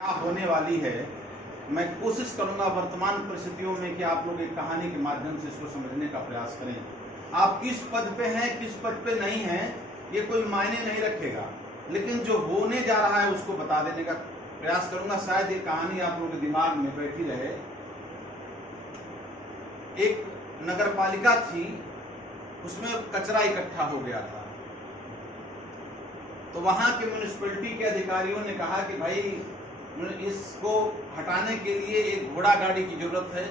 क्या होने वाली है। मैं कोशिश करूंगा वर्तमान परिस्थितियों में कि आप लोग एक कहानी के माध्यम से इसको समझने का प्रयास करें। आप किस पद पे हैं, किस पद पे नहीं हैं, ये कोई मायने नहीं रखेगा, लेकिन जो होने जा रहा है उसको बता देने का प्रयास करूंगा। शायद ये कहानी आप लोगों के दिमाग में बैठी रहे। एक नगर पालिका थी, उसमें कचरा इकट्ठा हो गया था, तो वहां के म्यूनिसिपैलिटी के अधिकारियों ने कहा कि भाई इसको हटाने के लिए एक घोड़ा गाड़ी की जरूरत है।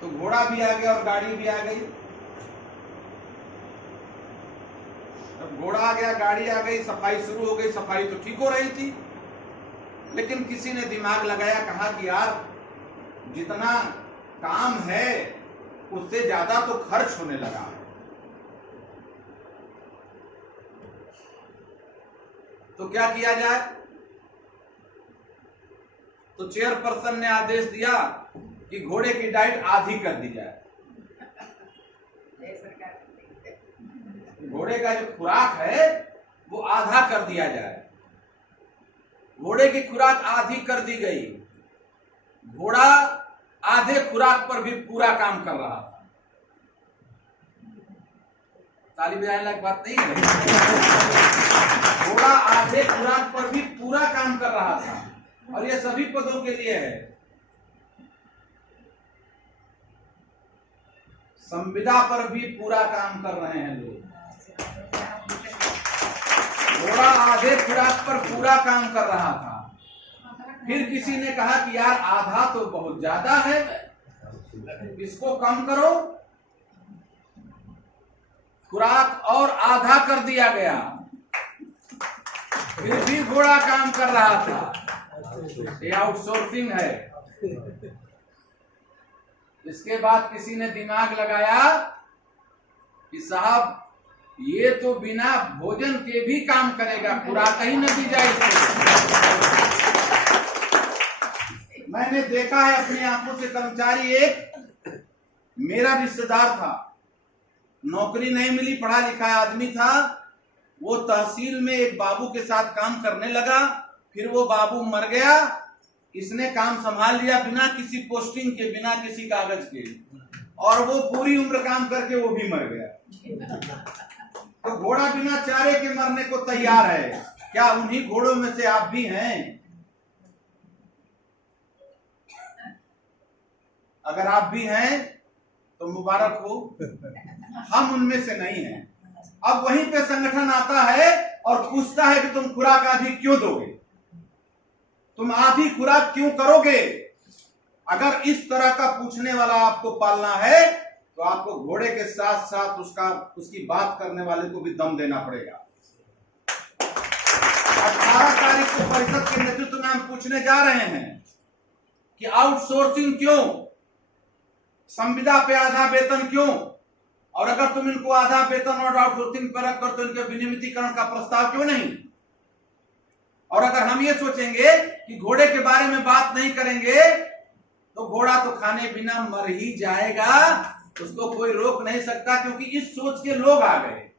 तो घोड़ा भी आ गया और गाड़ी भी आ गई। जब घोड़ा आ गया, गाड़ी आ गई, सफाई शुरू हो गई। सफाई तो ठीक हो रही थी, लेकिन किसी ने दिमाग लगाया, कहा कि यार जितना काम है उससे ज्यादा तो खर्च होने लगा। तो क्या किया जाए? तो चेयरपर्सन ने आदेश दिया कि घोड़े की डाइट आधी कर दी जाए। घोड़े का जो खुराक है वो आधा कर दिया जाए। घोड़े की खुराक आधी कर दी गई। घोड़ा आधे खुराक पर भी पूरा काम कर रहा था। ताली बजाने लायक बात नहीं है। घोड़ा आधे खुराक पर भी पूरा काम कर रहा था, और ये सभी पदों के लिए है। संविदा पर भी पूरा काम कर रहे हैं लोग। घोड़ा आधे खुराक पर पूरा काम कर रहा था। फिर किसी ने कहा कि यार आधा तो बहुत ज्यादा है, इसको कम करो। खुराक और आधा कर दिया गया, फिर भी घोड़ा काम कर रहा था। ये आउटसोर्सिंग है। इसके बाद किसी ने दिमाग लगाया कि साहब ये तो बिना भोजन के भी काम करेगा, खुराक ही न दी जाए इसको। मैंने देखा है अपनी आंखों से। कर्मचारी एक मेरा रिश्तेदार था, नौकरी नहीं मिली, पढ़ा लिखा आदमी था। वो तहसील में एक बाबू के साथ काम करने लगा, फिर वो बाबू मर गया। इसने काम संभाल लिया बिना किसी पोस्टिंग के, बिना किसी कागज के, और वो पूरी उम्र काम करके वो भी मर गया। तो घोड़ा बिना चारे के मरने को तैयार है। क्या उन्हीं घोड़ों में से आप भी हैं? अगर आप भी हैं तो मुबारक हो, हम उनमें से नहीं हैं। अब वहीं पे संगठन आता है और पूछता है कि तुम खुराक आधी क्यों दोगे, तुम आधी खुराक क्यों करोगे? अगर इस तरह का पूछने वाला आपको पालना है तो आपको घोड़े के साथ साथ उसकी बात करने वाले को भी दम देना पड़ेगा। 18 तारीख को परिषद के नेतृत्व में हम पूछने जा रहे हैं कि आउटसोर्सिंग क्यों, संविदा पे आधा वेतन क्यों, और अगर तुम इनको आधा वेतन और आउटसोर्सिंग पर रखकर तो इनके विनियमितीकरण का प्रस्ताव क्यों नहीं? और अगर हम ये सोचेंगे कि घोड़े के बारे में बात नहीं करेंगे तो घोड़ा तो खाने बिना मर ही जाएगा, उसको कोई रोक नहीं सकता। क्योंकि इस सोच के लोग आ गए,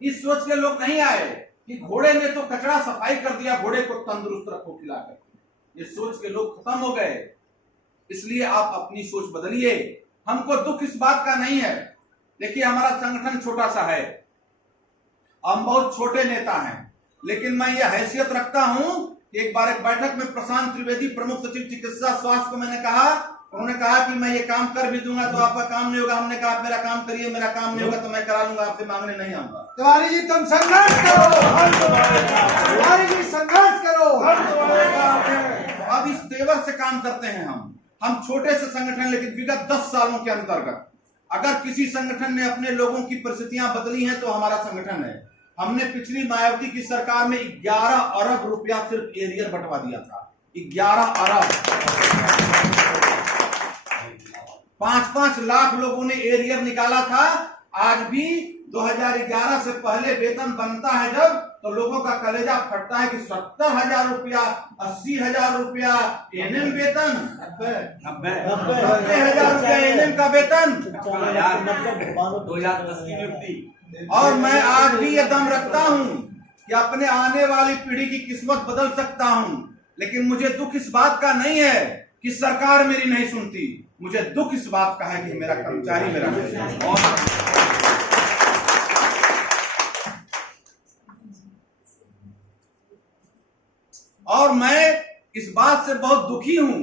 इस सोच के लोग नहीं आए कि घोड़े ने तो कचरा सफाई कर दिया, घोड़े को तंदुरुस्त रखो खिलाकर। ये सोच के लोग खत्म हो गए। इसलिए आप अपनी सोच बदलिए। हमको दुख इस बात का नहीं है। देखिए, हमारा संगठन छोटा सा है, हम बहुत छोटे नेता हैं, लेकिन मैं ये हैसियत रखता हूं कि एक बार एक बैठक में प्रशांत त्रिवेदी, प्रमुख सचिव चिकित्सा स्वास्थ्य को मैंने कहा, उन्होंने कहा कि मैं ये काम कर भी दूंगा तो आपका काम नहीं होगा। हमने कहा आप मेरा काम करिए, मेरा काम नहीं होगा तो मैं करा लूंगा, आपसे मांगने नहीं आऊंगा। तिवारी जी तुम संघर्ष करो, तिवारी जी संघर्ष करो। अब इस तेवर से काम करते हैं हम छोटे से संगठन, लेकिन विगत 10 सालों के अंतर्गत अगर किसी संगठन ने अपने लोगों की परिस्थितियां बदली हैं तो हमारा संगठन है। हमने पिछली मायावती की सरकार में 11 अरब रुपया सिर्फ एरियर बंटवा दिया था। 11 अरब। 5-5 लाख लोगों ने एरियर निकाला था। आज भी 2011 से पहले वेतन बनता है जब, तो लोगों का कलेजा फटता है कि 70,000 रुपया, 80,000 रुपया एनएम वेतन, 90,000 रुपया एनएम का वेतन, 2010 की नियुक्ति। और मैं आज भी ये दम रखता हूं कि अपने आने वाली पीढ़ी की किस्मत बदल सकता हूं, लेकिन मुझे दुख इस बात का नहीं है कि सरकार मेरी नहीं सुनती। मुझे दुख इस बात का है कि मेरा कर्मचारी मेरा नहीं सुनता। और मैं इस बात से बहुत दुखी हूं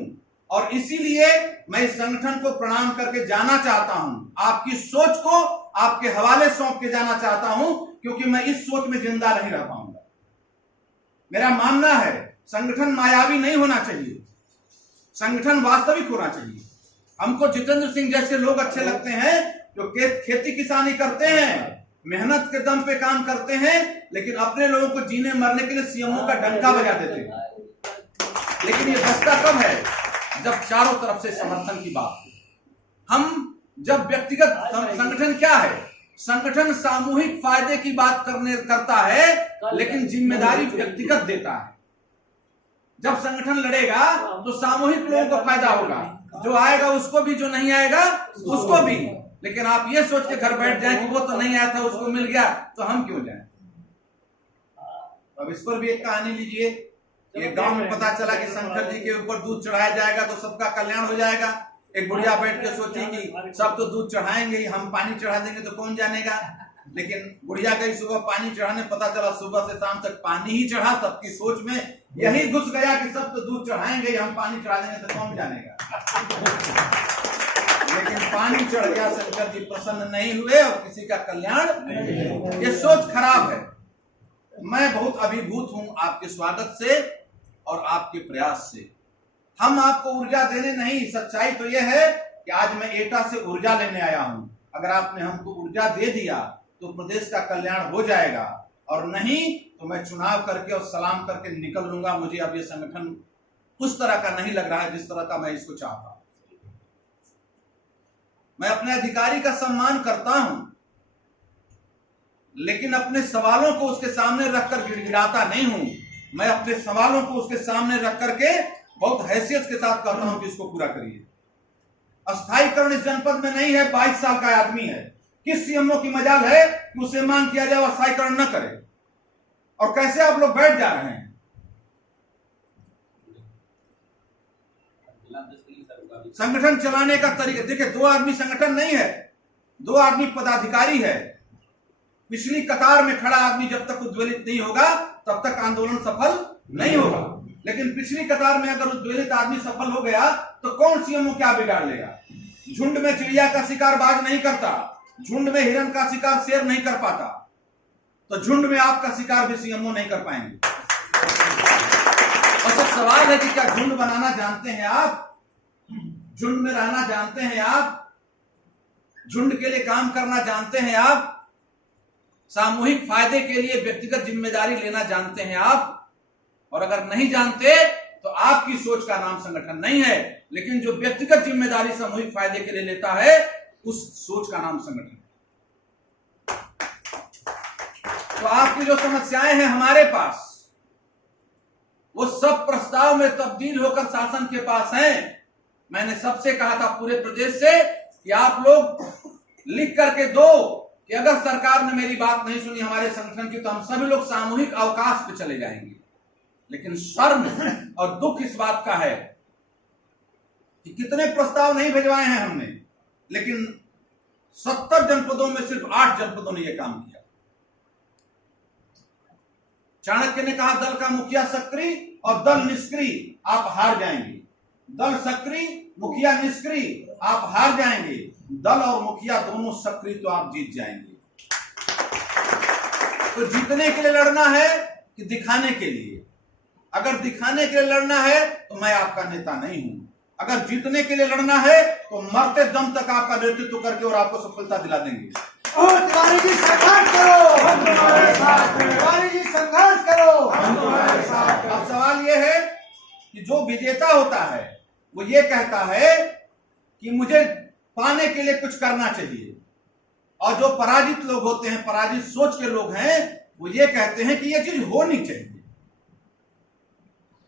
और इसीलिए मैं इस संगठन को प्रणाम करके जाना चाहता हूं। आपकी सोच को आपके हवाले सौंप के जाना चाहता हूं, क्योंकि मैं इस सोच में जिंदा नहीं रह पाऊंगा। मेरा मानना है संगठन मायावी नहीं होना चाहिए, संगठन वास्तविक होना चाहिए। हमको जितेंद्र सिंह जैसे लोग अच्छे लगते हैं जो खेती किसानी करते हैं, मेहनत के दम पे काम करते हैं, लेकिन अपने लोगों को जीने मरने के लिए सीएमओ का डंका बजा देते हैं। लेकिन ये बचता कब है? जब चारों तरफ से समर्थन की बात हो। हम जब व्यक्तिगत संगठन क्या है? संगठन सामूहिक फायदे की बात करता है, लेकिन जिम्मेदारी व्यक्तिगत देता है। जब संगठन लड़ेगा तो सामूहिक लोगों को फायदा होगा, जो आएगा उसको भी, जो नहीं आएगा उसको भी। लेकिन आप ये सोच के घर बैठ जाएं कि वो तो नहीं आया था, उसको मिल गया तो हम क्यों जाएं। अब इस पर भी एक कहानी लीजिए। एक गांव में पता चला कि शंकर जी के ऊपर दूध चढ़ाया जाएगा तो सबका कल्याण हो जाएगा। एक बुढ़िया बैठ के सोची कि सब तो दूध चढ़ाएंगे ही, हम पानी चढ़ा देंगे तो कौन जानेगा। लेकिन बुढ़िया गई सुबह पानी चढ़ाने, पता चला सुबह से शाम तक पानी ही चढ़ा। सबकी सोच में यही घुस गया कि सब तो दूध चढ़ाएंगे, हम पानी चढ़ा देंगे तो कौन जानेगा। लेकिन पानी चढ़ गया, शंकर जी प्रसन्न नहीं हुए और किसी का कल्याण नहीं। ये सोच खराब है। मैं बहुत अभिभूत हूं आपके स्वागत से और आपके प्रयास से। हम आपको ऊर्जा देने नहीं, सच्चाई तो यह है कि आज मैं एटा से ऊर्जा लेने आया हूं। अगर आपने हमको ऊर्जा दे दिया तो प्रदेश का कल्याण हो जाएगा, और नहीं तो मैं चुनाव करके और सलाम करके निकल लूंगा। मुझे अब ये संगठन उस तरह का नहीं लग रहा है जिस तरह का मैं इसको चाहता हूं। मैं अपने अधिकारी का सम्मान करता हूं, लेकिन अपने सवालों को उसके सामने रखकर गिड़गिड़ाता नहीं हूं। मैं अपने सवालों को उसके सामने रख करके बहुत हैसियत के साथ कहता हूं कि इसको पूरा करिए। अस्थायीकरण इस जनपद में नहीं है, 22 साल का आदमी है। किस सीएमओ की मजाल है कि उसे मांग किया जाए अस्थायीकरण न करे? और कैसे आप लोग बैठ जा रहे हैं? संगठन चलाने का तरीका देखिए, 2 आदमी संगठन नहीं है, 2 आदमी पदाधिकारी है। पिछली कतार में खड़ा आदमी जब तक उद्वेलित नहीं होगा तब तक आंदोलन सफल नहीं होगा। लेकिन पिछली कतार में अगर उद्वेलित आदमी सफल हो गया तो कौन सीएमओ क्या बिगाड़ लेगा? झुंड में चिड़िया का शिकार बाज नहीं करता, झुंड में हिरन का शिकार शेर नहीं कर पाता, तो झुंड में आपका शिकार भी सीएमओ नहीं कर पाएंगे। और सब सवाल है कि क्या झुंड बनाना जानते हैं आप? झुंड में रहना जानते हैं आप? झुंड के लिए काम करना जानते हैं आप? सामूहिक फायदे के लिए व्यक्तिगत जिम्मेदारी लेना जानते हैं आप? और अगर नहीं जानते तो आपकी सोच का नाम संगठन नहीं है, लेकिन जो व्यक्तिगत जिम्मेदारी सामूहिक फायदे के लिए लेता है उस सोच का नाम संगठन है। तो आपकी जो समस्याएं हैं हमारे पास, वो सब प्रस्ताव में तब्दील होकर शासन के पास हैं। मैंने सबसे कहा था पूरे प्रदेश से कि आप लोग लिख करके दो कि अगर सरकार ने मेरी बात नहीं सुनी हमारे संगठन की, तो हम सभी लोग सामूहिक अवकाश पे चले जाएंगे। लेकिन शर्म और दुख इस बात का है कि कितने प्रस्ताव नहीं भिजवाए हैं हमने, लेकिन 70 जनपदों में सिर्फ 8 जनपदों ने यह काम किया। चाणक्य ने कहा दल का मुखिया सक्रिय और दल निष्क्रिय, आप हार जाएंगे। दल सक्रिय, मुखिया निष्क्रिय, आप हार जाएंगे। दल और मुखिया दोनों सक्रिय, तो आप जीत जाएंगे। तो जीतने के लिए लड़ना है कि दिखाने के लिए? अगर दिखाने के लिए लड़ना है तो मैं आपका नेता नहीं हूं। अगर जीतने के लिए लड़ना है तो मरते दम तक आपका नेतृत्व करके और आपको सफलता दिला देंगे। तिवारी जी संघर्ष करो, हम तुम्हारे साथ हैं। तिवारी जी संघर्ष करो, हम तुम्हारे साथ हैं। अब सवाल यह है कि जो विजेता होता है वो ये कहता है कि मुझे पाने के लिए कुछ करना चाहिए, और जो पराजित लोग होते हैं, पराजित सोच के लोग हैं, वो ये कहते हैं कि ये चीज होनी चाहिए।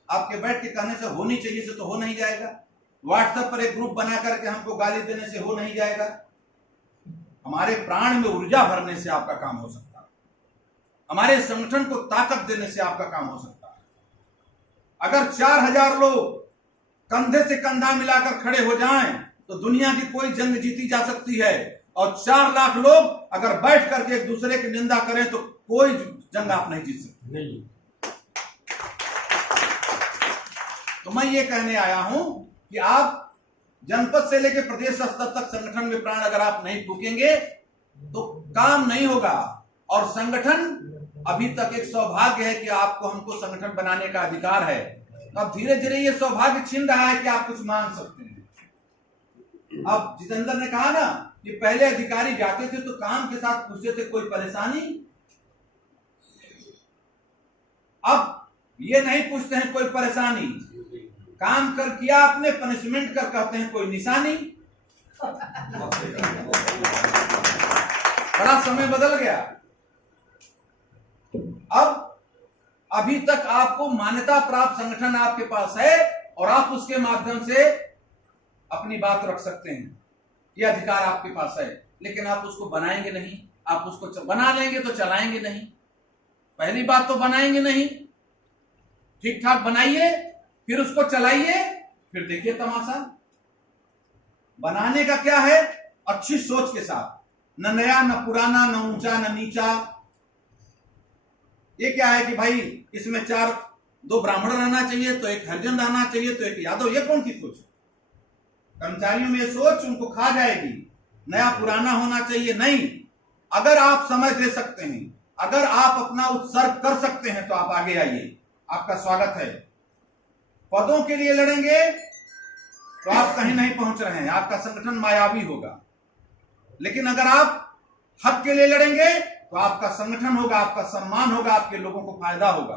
आपके बैठ के कहने से होनी चाहिए से तो हो नहीं जाएगा। व्हाट्सएप पर एक ग्रुप बना करके हमको गाली देने से हो नहीं जाएगा। हमारे प्राण में ऊर्जा भरने से आपका काम हो सकता है। हमारे संगठन को ताकत देने से आपका काम हो सकता है। अगर 4000 लोग कंधे से कंधा मिलाकर खड़े हो जाएं तो दुनिया की कोई जंग जीती जा सकती है, और 4 लाख लोग अगर बैठ करके एक दूसरे की निंदा करें तो कोई जंग आप नहीं जीत सकते। नहीं। तो मैं ये कहने आया हूं कि आप जनपद से लेकर प्रदेश स्तर तक संगठन में प्राण अगर आप नहीं फूकेंगे तो काम नहीं होगा। और संगठन अभी तक एक सौभाग्य है कि आपको हमको संगठन बनाने का अधिकार है। अब धीरे धीरे ये सौभाग्य छीन रहा है कि आप कुछ मांग सकते हैं। अब जितेंद्र ने कहा ना कि पहले अधिकारी जाते थे तो काम के साथ पूछते थे कोई परेशानी, अब ये नहीं पूछते हैं कोई परेशानी, काम कर किया आपने, पनिशमेंट कर कहते हैं कोई निशानी। बड़ा समय बदल गया। अब अभी तक आपको मान्यता प्राप्त संगठन आपके पास है और आप उसके माध्यम से अपनी बात रख सकते हैं, यह अधिकार आपके पास है, लेकिन आप उसको बनाएंगे नहीं। आप उसको बना लेंगे तो चलाएंगे नहीं। पहली बात तो बनाएंगे नहीं, ठीक ठाक बनाइए, फिर उसको चलाइए, फिर देखिए तमाशा। बनाने का क्या है? अच्छी सोच के साथ, न नया न पुराना, न ऊंचा न नीचा। ये क्या है कि भाई इसमें 2 ब्राह्मण रहना चाहिए, तो एक हरिजन रहना चाहिए, तो एक यादव, ये कौन सी सोच है? कर्मचारियों में ये सोच उनको खा जाएगी। नया पुराना होना चाहिए नहीं। अगर आप समय दे सकते हैं, अगर आप अपना उत्सर्ग कर सकते हैं तो आप आगे आइए, आपका स्वागत है। पदों के लिए लड़ेंगे तो आप कहीं नहीं पहुंच रहे हैं, आपका संगठन मायावी होगा। लेकिन अगर आप हक के लिए लड़ेंगे तो आपका संगठन होगा, आपका सम्मान होगा, आपके लोगों को फायदा होगा।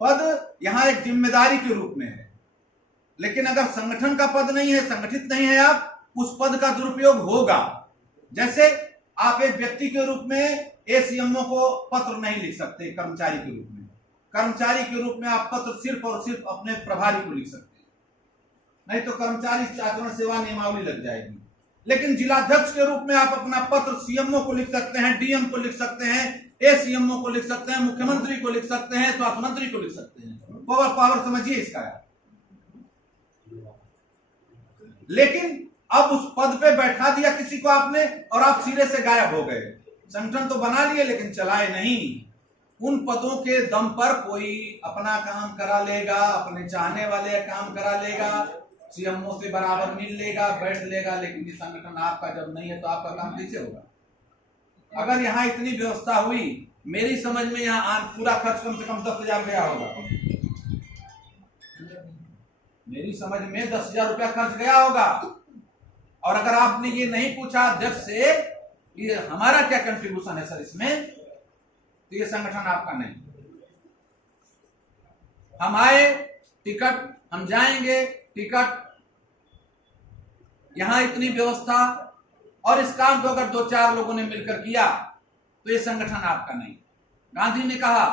पद यहां एक जिम्मेदारी के रूप में है, लेकिन अगर संगठन का पद नहीं है, संगठित नहीं है आप, उस पद का दुरुपयोग होगा। जैसे आप एक व्यक्ति के रूप में एसीएमओ को पत्र नहीं लिख सकते कर्मचारी के रूप में। कर्मचारी के रूप में आप पत्र सिर्फ और सिर्फ अपने प्रभारी को लिख सकते हैं, नहीं तो कर्मचारी आचरण सेवा नियमावली लग जाएगी। लेकिन जिलाध्यक्ष के रूप में आप अपना पत्र सीएमओ को लिख सकते हैं, डीएम को लिख सकते हैं, एसीएमओ को लिख सकते हैं, मुख्यमंत्री को लिख सकते हैं, स्वास्थ्य मंत्री को लिख सकते हैं। पावर समझिए इसका। लेकिन अब उस पद पे बैठा दिया किसी को आपने और आप सिरे से गायब हो गए। संगठन तो बना लिए लेकिन चलाए नहीं। उन पदों के दम पर कोई अपना काम करा लेगा, अपने चाहने वाले काम करा लेगा, सीएमओ से बराबर मिल लेगा, बैठ लेगा, लेकिन ये संगठन आपका जब नहीं है तो आपका काम कैसे होगा? अगर यहाँ इतनी व्यवस्था हुई, मेरी समझ में यहाँ पूरा खर्च कम से कम 10,000 गया होगा। मेरी समझ में 10,000 रुपया खर्च गया होगा। और अगर आपने ये नहीं पूछा अध्यक्ष से ये हमारा क्या कंट्रीब्यूशन है सर इसमें, तो ये संगठन आपका नहीं। हम आए, टिकट, हम जाएंगे, टिकट, यहां इतनी व्यवस्था, और इस काम को अगर 2-4 लोगों ने मिलकर किया तो ये संगठन आपका नहीं। गांधी ने कहा,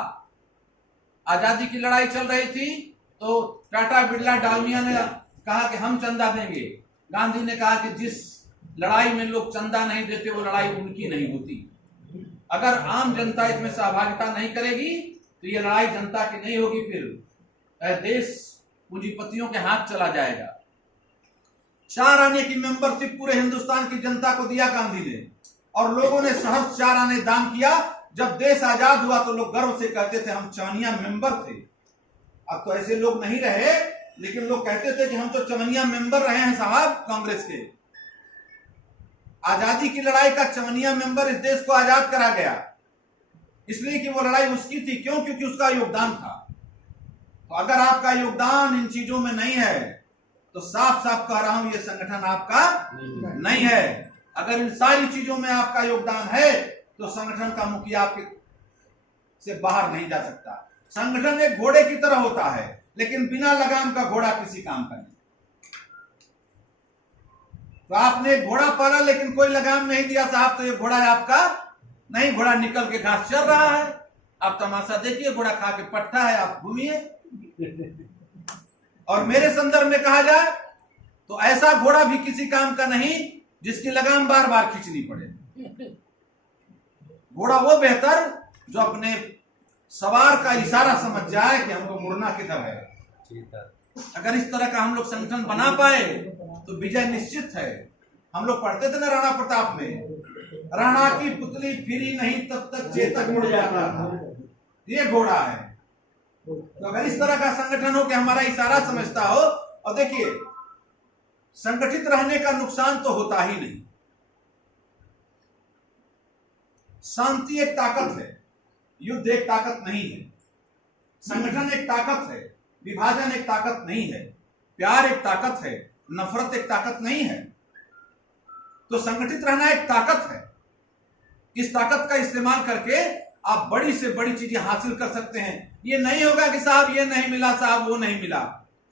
आजादी की लड़ाई चल रही थी तो टाटा, बिरला, डालमिया ने कहा कि हम चंदा देंगे। गांधी ने कहा कि जिस लड़ाई में लोग चंदा नहीं देते वो लड़ाई उनकी नहीं होती। अगर आम जनता इसमें सहभागिता नहीं करेगी तो ये लड़ाई जनता की नहीं होगी, फिर देश पूंजीपतियों के हाथ चला जाएगा। 4 आने की मेंबरशिप पूरे हिंदुस्तान की जनता को दिया गांधी ने, और लोगों ने सहर्ष 4 आने दान किया। जब देश आजाद हुआ तो लोग गर्व से कहते थे हम चवनिया मेंबर थे। अब तो ऐसे लोग नहीं रहे, लेकिन लोग कहते थे कि हम तो चवनिया मेंबर रहे हैं साहब कांग्रेस के। आजादी की लड़ाई का चवनिया मेंबर इस देश को आजाद करा गया, इसलिए कि वो लड़ाई उसकी थी। क्यों? क्योंकि उसका योगदान था। तो अगर आपका योगदान इन चीजों में नहीं है तो साफ साफ कह रहा हूं ये संगठन आपका नहीं है। अगर इन सारी चीजों में आपका योगदान है तो संगठन का मुखिया आपके से बाहर नहीं जा सकता। संगठन एक घोड़े की तरह होता है, लेकिन बिना लगाम का घोड़ा किसी काम का नहीं। तो आपने घोड़ा पाला लेकिन कोई लगाम नहीं दिया साहब, तो ये घोड़ा आपका नहीं। घोड़ा निकल के घास चल रहा है, आप तमाशा देखिए, घोड़ा खा के पट्टा है, आप घूमिए। और मेरे संदर्भ में कहा जाए तो ऐसा घोड़ा भी किसी काम का नहीं जिसकी लगाम बार बार खींचनी पड़े। घोड़ा वो बेहतर जो अपने सवार का इशारा समझ जाए कि हमको मुड़ना किधर है। अगर इस तरह का हम लोग संगठन बना पाए तो विजय निश्चित है। हम लोग पढ़ते थे ना राणा प्रताप में, राणा की पुतली फिरी नहीं तब तक चेतक मुड़ जाता था। ये घोड़ा है। तो अगर इस तरह का संगठन हो कि हमारा इशारा समझता हो, और देखिए संगठित रहने का नुकसान तो होता ही नहीं। शांति एक ताकत है, युद्ध एक ताकत नहीं है। संगठन एक ताकत है, विभाजन एक ताकत नहीं है। प्यार एक ताकत है, नफरत एक ताकत नहीं है। तो संगठित रहना एक ताकत है। इस ताकत का इस्तेमाल करके आप बड़ी से बड़ी चीजें हासिल कर सकते हैं। ये नहीं होगा कि साहब ये नहीं मिला, साहब वो नहीं मिला।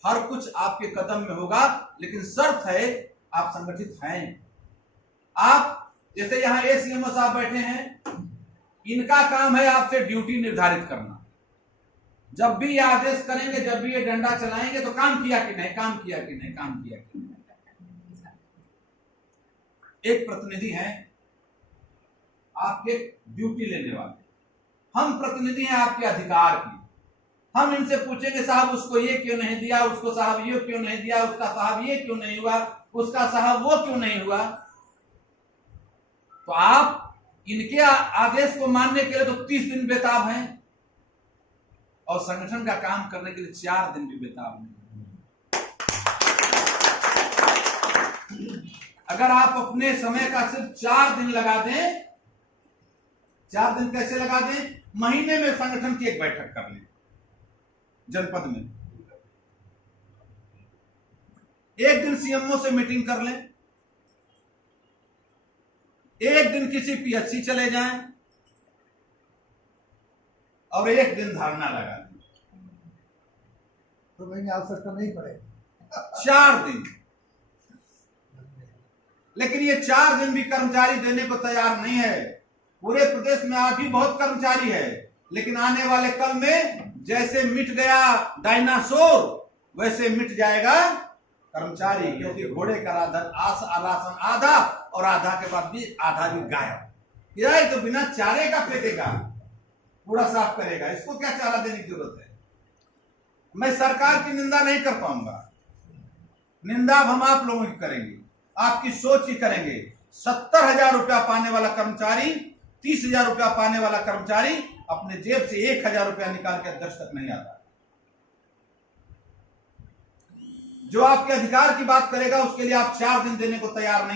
हर कुछ आपके कदम में होगा, लेकिन शर्त है आप संगठित हैं। आप जैसे यहाँ एसीएमओ साहब बैठे हैं, इनका काम है आपसे ड्यूटी निर्धारित करना। जब भी ये आदेश करेंगे, जब भी ये डंडा चलाएंगे तो काम किया कि नहीं, काम किया कि नहीं, काम किया कि नहीं। एक प्रतिनिधि हैं आपके ड्यूटी लेने वाले, हम प्रतिनिधि हैं आपके अधिकार की। हम इनसे पूछेंगे साहब उसको ये क्यों नहीं दिया, उसको साहब ये क्यों नहीं दिया, उसका साहब ये क्यों नहीं हुआ, उसका साहब वो क्यों नहीं हुआ। तो आप इनके आदेश को मानने के लिए तो 30 दिन बेताब हैं, और संगठन का काम करने के लिए 4 दिन भी बेताब नहीं। अगर आप अपने समय का सिर्फ 4 दिन लगा दें, 4 दिन कैसे लगा दें, महीने में संगठन की एक बैठक कर लें जनपद में, एक दिन सीएमओ से मीटिंग कर लें, एक दिन किसी पीएचसी चले जाएं, और एक दिन धरना लगा दें। तो भाई आवश्यकता नहीं पड़ेगा। 4 दिन। लेकिन ये 4 दिन भी कर्मचारी देने को तैयार नहीं है। पूरे प्रदेश में आज भी बहुत कर्मचारी है, लेकिन आने वाले कल में जैसे मिट गया डायनासोर, वैसे मिट जाएगा कर्मचारी, क्योंकि घोड़े का राशन आधा, और आधा के बाद भी आधा भी गायब। ये तो बिना चारे का फेंकेगा, पूरा साफ करेगा, इसको क्या चारा देने की जरूरत है। मैं सरकार की निंदा नहीं कर पाऊंगा, निंदा हम आप लोगों की करेंगे, आपकी सोच ही करेंगे। 70,000 रुपया पाने वाला कर्मचारी, 30,000 रुपया पाने वाला कर्मचारी अपने जेब से 1,000 रुपया निकाल के अध्यक्ष तक नहीं आता। जो आपके अधिकार की बात करेगा उसके लिए आप 4 दिन देने को तैयार नहीं।